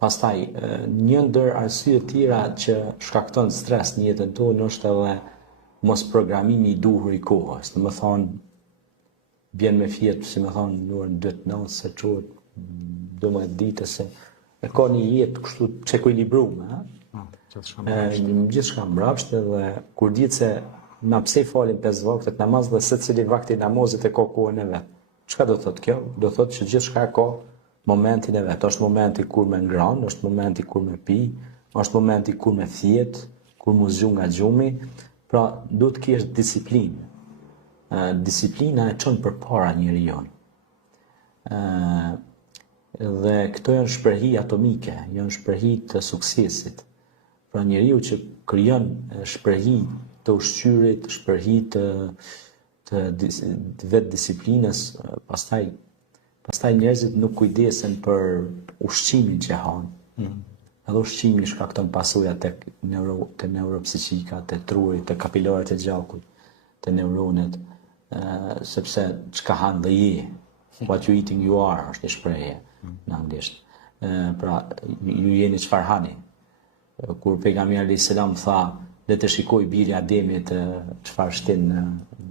Pastaj, një ndër arsye tjera që shkakton stres në jetën tonë është edhe mos programimi I duhur I kohës. Do të thonë, vjen me fjet, si më thonë, në orën 2:09 se çohet 12 ditë se e ka një jetë kështu të ekuilibruar, gjithçka mbrapsht edhe kur dihet se na pse falim 5 vakte namaz dhe secili vakt I namazit e ka kohën e vet. Çka do thotë kjo? Do thotë që gjithçka ka momentin e vet. Është momenti kur me ngran, është momenti kur me pi, është momenti kur me thjet, kur mu zgju nga gjumi. Pra, duhet të kesh disiplinë. Disiplina e çon përpara njeriu. Dhe këto janë shprehi atomike, janë shprehi të suksesit. Pra njeriu që krijon shprehi të ushqyrit, shprehi të vetë disiplinës, pastaj njerëzit nuk kujdesen për ushqimin që hanë. Edhe ushqimi shkakton pasojat tek neuropsiqika, te truri, te kapilarët e gjakut, te neuronet, sepse çka han dhe je. What you eating you are, është një shprehje në anglisht. Pra, ju jeni çfarë hani. Kur pejgamberi alayhis salam tha, le të shikoj biri Ademit çfarë shtin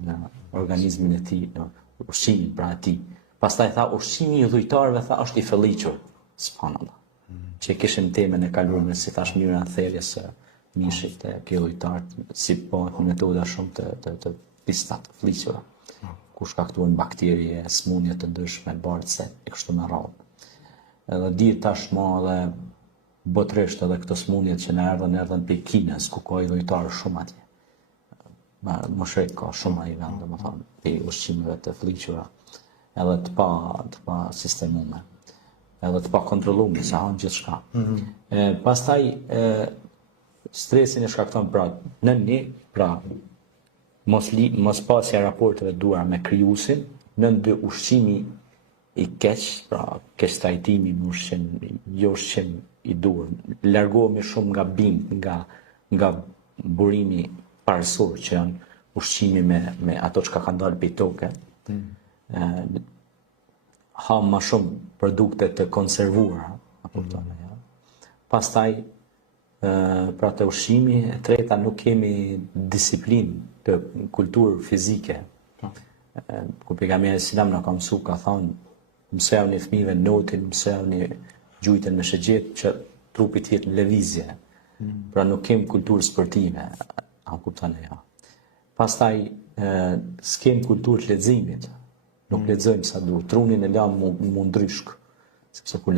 në organizmin e tij, në ushqimin pra atij. Pastaj tha ushqimi I dhujtarëve tha është I felliqur. Subhanallah. Që kishim temën e kaluar si thash mënyra e thelljes së mishit e dhujtarët, si bëhet metoda shumë të pista të fliqura, ku shkaktuan bakterie, smundje të ndryshme, bartse e kështu me radhë. Edhe di tashmë edhe botërisht edhe këto smundjet që na erdhën prej Kinës, ku ka I dhujtarë shumë atje. Moshek ka shumë ai vend, domethënë, pe ushqimeve të fliqura, edhe të pa sistemuar, edhe të pa kontrolluar, se hanë gjithçka. Pastaj stresin e shkakton pra në një, pra mos pasja raporteve duara me krijuesin, në dy ushqimi I keq, pra keq trajtimi me ushqim, jo ushqim I dur. Largohemi shumë nga bimë, nga burimi parësor që janë ushqimi me ato çka kanë dalë prej toke. Ha më shumë produkte të konservuara, apo kuptoni, ja. Pastaj pra të ushqimi, e treta nuk kemi disiplinë të kulturë fizike. Kur pejgamberi selam na ka mësuar, ka thonë, mësoni fëmijëve notin, mësoni gjujtën me shëgjet që trupi të jetë në lëvizje. Pra nuk kemi kulturë sportive, a kuptoni, ja. Pastaj s'kem kulturë të leximit. Nuk lexojmë sa duhet. Trunin e lam mu ndryshk, sepse kur